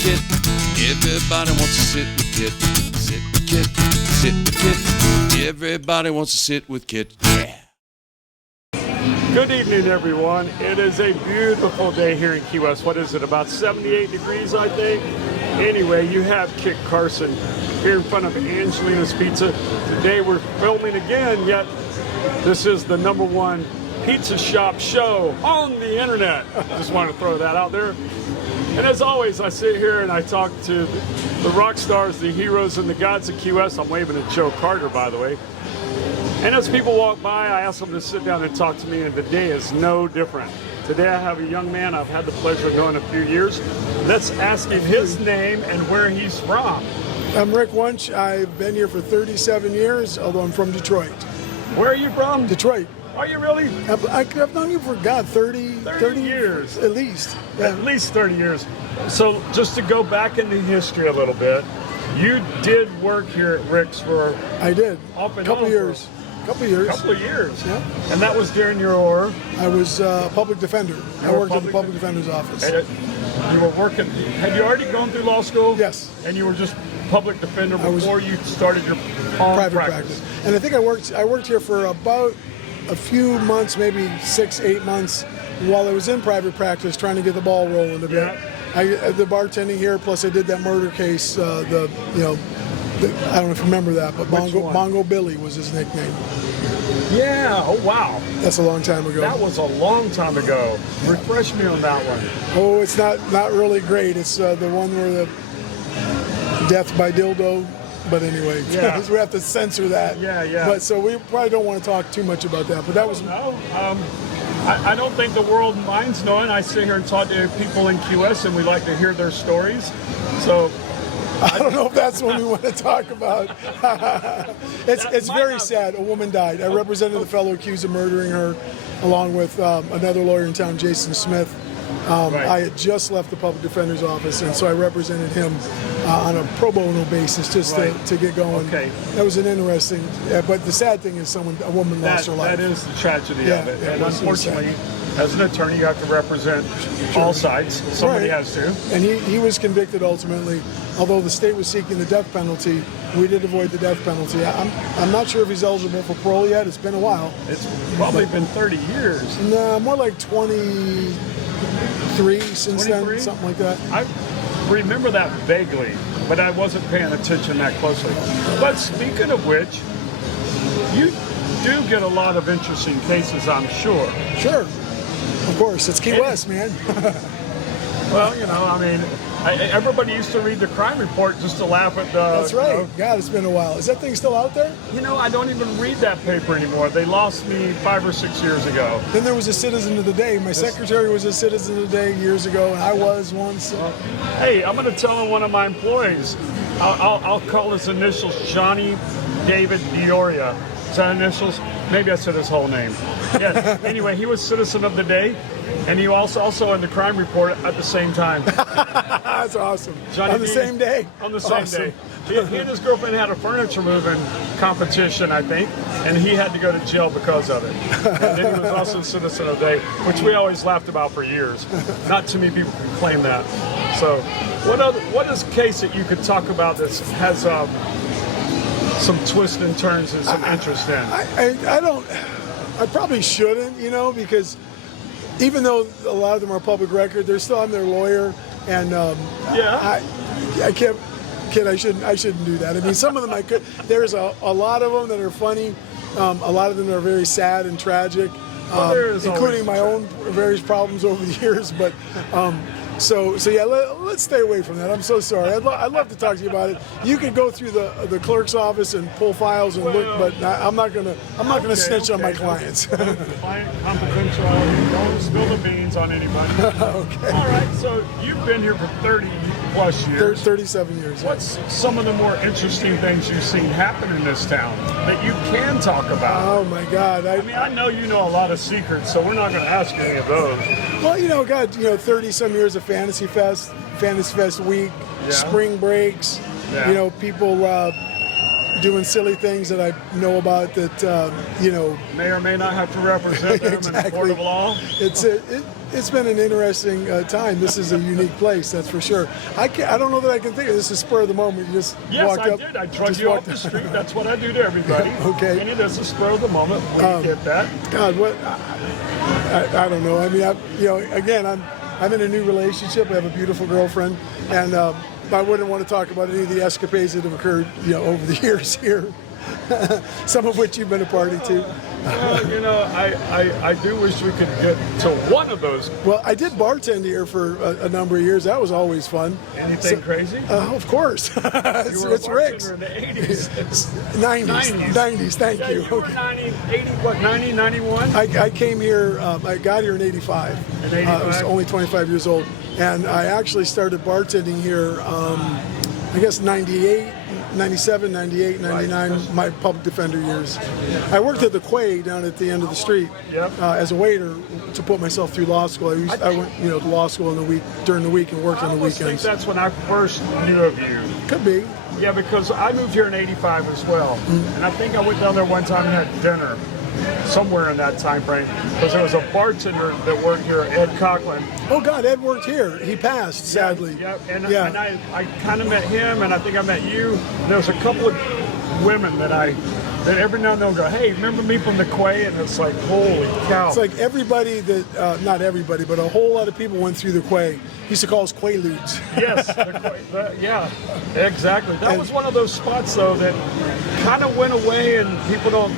Kit. Everybody wants to sit with Kit. Sit with Kit. Sit with Kit. Everybody wants to sit with Kit. Yeah. Good evening, everyone. It is a beautiful day here in Key West. What is it, about 78 degrees, I think? Anyway, you have Kit Carson here in front of Angelina's Pizza. Today we're filming again, yet this is the #1 pizza shop show on the internet. Just want to throw that out there. And as always, I sit here and I talk to the rock stars, the heroes, and the gods of Key West. I'm waving at Joe Carter, by the way. And as people walk by, I ask them to sit down and talk to me, and today is no different. Today I have a young man I've had the pleasure of knowing a few years. Let's ask him his name and where he's from. I'm Rick Wunsch. I've been here for 37 years, although I'm from Detroit. Where are you from? Detroit. Are you really? I've known you for, God, 30 years. At least. Yeah. At least 30 years. So just to go back into history a little bit, you did work here at Rick's for... I did. Off and Couple on years. Couple of years. Yeah. And that was during your... I was a public defender. I worked at the public defender's office. You were working... Had you already gone through law school? Yes. And you were just public defender before you started your private practice. And I think I worked here for about a few months, maybe 6-8 months, while I was in private practice, trying to get the ball rolling a bit. Yeah. The bartending here, plus I did that murder case. I don't know if you remember that, but Mongo Billy was his nickname. Yeah. Oh wow. That's a long time ago. That was a long time ago. Refresh me on that one. Oh, it's not really great. It's the one where the death by dildo. But anyway, yeah. We have to censor that. Yeah. But so we probably don't want to talk too much about that. But that was... No. I don't think the world minds knowing. I sit here and talk to people in QS, and we like to hear their stories. So I don't know if that's what we want to talk about. It's very sad. A woman died. I represented the fellow accused of murdering her, along with another lawyer in town, Jason Smith. Right. I had just left the public defender's office, and so I represented him on a pro bono basis just to get going. Okay. That was an interesting, but the sad thing is a woman lost her life. That is the tragedy of it. And unfortunately, so as an attorney, you have to represent all sides. Somebody has to. And he was convicted ultimately. Although the state was seeking the death penalty, we did avoid the death penalty. I'm not sure if he's eligible for parole yet. It's been a while. It's probably been 30 years. No, more like 23 since 23? Then, something like that. I remember that vaguely, but I wasn't paying attention that closely. But speaking of which, you do get a lot of interesting cases, I'm sure. Sure. Of course. It's Key West, man. Well, everybody used to read the crime report just to laugh at the... That's right. God, it's been a while. Is that thing still out there? I don't even read that paper anymore. They lost me 5 or 6 years ago. Then there was a Citizen of the Day. My secretary was a Citizen of the Day years ago, and I was once. Hey, I'm going to tell one of my employees. I'll call his initials Johnny David Dioria. Is that initials? Maybe I said his whole name. Yeah. Anyway, he was Citizen of the Day, and he was also in the crime report at the same time. That's awesome. Johnny on the same day? On the same day. He and his girlfriend had a furniture moving competition, I think, and he had to go to jail because of it. And then he was also Citizen of the Day, which we always laughed about for years. Not too many people can claim that. So what is a case that you could talk about that has some twists and turns and some interest in? I probably shouldn't, because even though a lot of them are public record, they're still on their lawyer, and I can't. Kid, I shouldn't do that. I mean, some of them I could. There's a lot of them that are funny. A lot of them are very sad and tragic, including my own various problems over the years. But so yeah, let's stay away from that. I'm so sorry. I'd love to talk to you about it. You could go through the clerk's office and pull files and look, but I'm not gonna snitch on my clients. Client confidentiality. Don't spill the beans on anybody. Okay. All right. So you've been here for 30 plus years. 37 years. What's some of the more interesting things you've seen happen in this town that you can talk about? Oh my God. I know you know a lot of secrets, so we're not going to ask you any of those. Well, God, 30 some years of Fantasy Fest week, spring breaks, people doing silly things that I know about that, may or may not have to represent them in the court of law. it's been an interesting time. This is a unique place, that's for sure. I don't know that I can think of this. Is spur of the moment. You just walked up. Yes, I did. I drugged you off the street. That's what I do to everybody. Okay. And it is a spur of the moment. We get that. God, what? I don't know. I mean, again, I'm in a new relationship. I have a beautiful girlfriend, and I wouldn't want to talk about any of the escapades that have occurred, over the years here. Some of which you've been a party to. Well, I do wish we could get to one of those. Well, I did bartend here for a number of years. That was always fun. Anything crazy? Of course. You were it's a Rick's. bartender in the 80s. 90s, thank you. You were 90, 91? I came here, I got here in 85. In 85? I was only 25 years old. And I actually started bartending here, I guess 98, 97, 98, 99, right. My public defender years. I worked at the Quay down at the end of the street as a waiter to put myself through law school. I went to law school during the week and worked on the weekends. I think that's when I first knew of you. Could be. Yeah, because I moved here in 85 as well. And I think I went down there one time and had dinner somewhere in that time frame, because there was a bartender that worked here, Ed Coughlin. Oh God, Ed worked here. He passed, sadly. And I kind of met him, and I think I met you. And there was a couple of women that every now and then go, hey, remember me from the Quay? And it's like, holy cow. It's like everybody that, not everybody, but a whole lot of people went through the Quay. He used to call us Quaaludes. Yes, yeah, exactly. That was one of those spots, though, that kind of went away, and people don't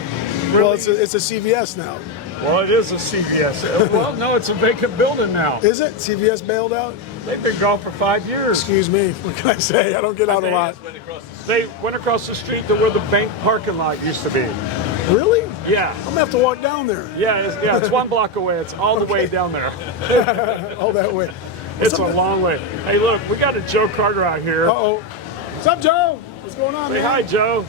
really... Well, it's a CVS now. Well, it is a CVS. Well, no, it's a vacant building now. Is it? CVS bailed out? They've been gone for 5 years. Excuse me. What can I say? I don't get out a lot. They went across the street to where the bank parking lot used to be. Really? Yeah. I'm going to have to walk down there. Yeah, it's 1 block away. It's all the way down there. All that way. It's a long way. Hey, look, we got a Joe Carter out here. Uh-oh. What's up, Joe? What's going on, man? Say hi, Joe.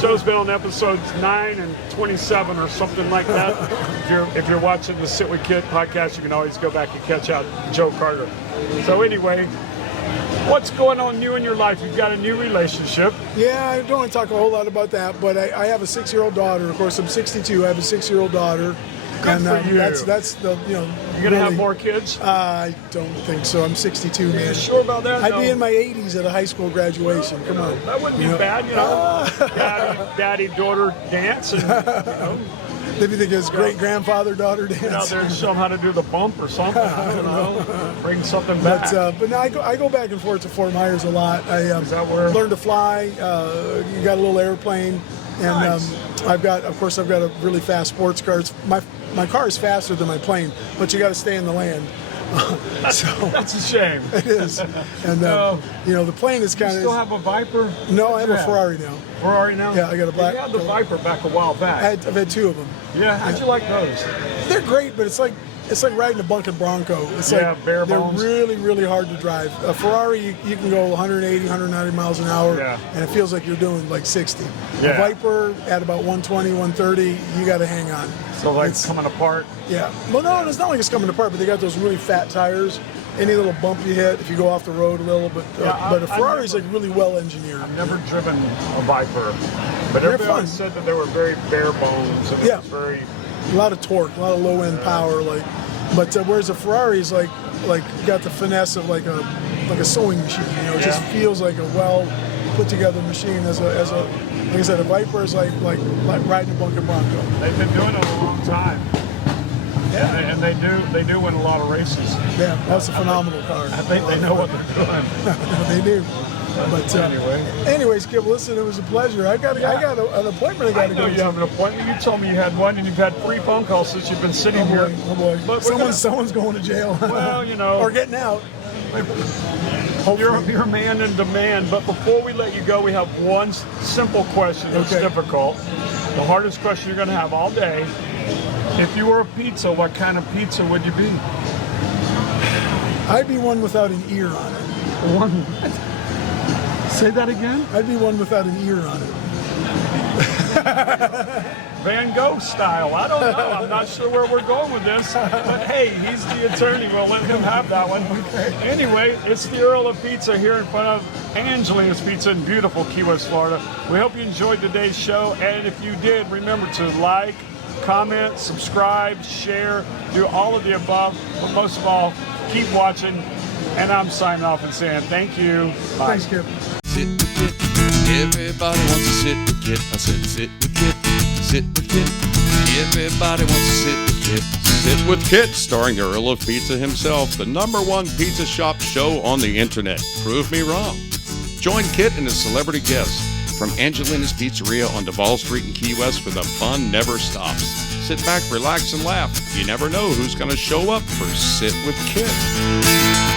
Joe's been on episodes 9 and 27 or something like that. If you're watching the Sit With Kit podcast, you can always go back and catch out Joe Carter. So anyway, what's going on new in your life? You've got a new relationship. Yeah, I don't want to talk a whole lot about that, but I have a 6-year-old daughter. Of course, I'm 62. I have a 6-year-old daughter. Good for you. That's the, You're going to have more kids? I don't think so. I'm 62, man. Are you sure about that? I'd be in my 80s at a high school graduation. Come on. That wouldn't be bad, Daddy-daughter dance. And, Maybe think his great-grandfather-daughter dance. Get out there and show them how to do the bump or something. I don't know. Bring something back. But no, I go back and forth to Fort Myers a lot. I learned to fly. You got a little airplane. And nice. I've got a really fast sports car. My car is faster than my plane, but you got to stay in the land. So that's a shame. It is. And the plane is kind of. You still have a Viper? No, I have a Ferrari now. Ferrari now? Yeah, I got a black. You had the Viper back a while back. I've had 2 of them. Yeah, how'd you like those? They're great, but it's like riding a bunking Bronco. It's bare bones. They're really, really hard to drive. A Ferrari, you can go 180, 190 miles an hour, and it feels like you're doing like 60. Yeah. A Viper at about 120, 130, you got to hang on. So it's coming apart? Yeah. Well, no, it's not like it's coming apart, but they got those really fat tires. Any little bump you hit, if you go off the road a little, but a Ferrari's like really well engineered. I've never driven a Viper, but everyone said that they were very bare bones and it was very... A lot of torque, a lot of low end power, but whereas a Ferrari is like got the finesse of like a sewing machine. It just feels like a well put together machine. As a like I said, a Viper is like riding a bunker Bronco. They've been doing it a long time. Yeah, and they do win a lot of races. Yeah, that's a phenomenal car. I think they know what they're doing. They do. But anyways, Kip, listen, it was a pleasure. I got an appointment I got to go to. You have an appointment. You told me you had one, and you've had 3 phone calls since you've been sitting here. Oh boy! But someone's going to jail. Well, or getting out. You're a man in demand. But before we let you go, we have one simple question that's difficult. The hardest question you're going to have all day. If you were a pizza, what kind of pizza would you be? I'd be one without an ear on it. One. Say that again? I'd be one without an ear on it. Van Gogh style. I don't know. I'm not sure where we're going with this. But hey, he's the attorney. We'll let him have that one. Anyway, it's the Earl of Pizza here in front of Angelina's Pizza in beautiful Key West, Florida. We hope you enjoyed today's show. And if you did, remember to like, comment, subscribe, share, do all of the above. But most of all, keep watching. And I'm signing off and saying thank you. Bye. Thanks, Kip. Sit with Kit. Everybody wants to sit with Kit. I said sit with Kit. Sit with Kit. Everybody wants to sit with Kit. Sit with Kit, starring the Earl of Pizza himself, the #1 pizza shop show on the internet. Prove me wrong. Join Kit and his celebrity guests from Angelina's Pizzeria on Duval Street in Key West, where the fun never stops. Sit back, relax, and laugh. You never know who's going to show up for Sit with Kit.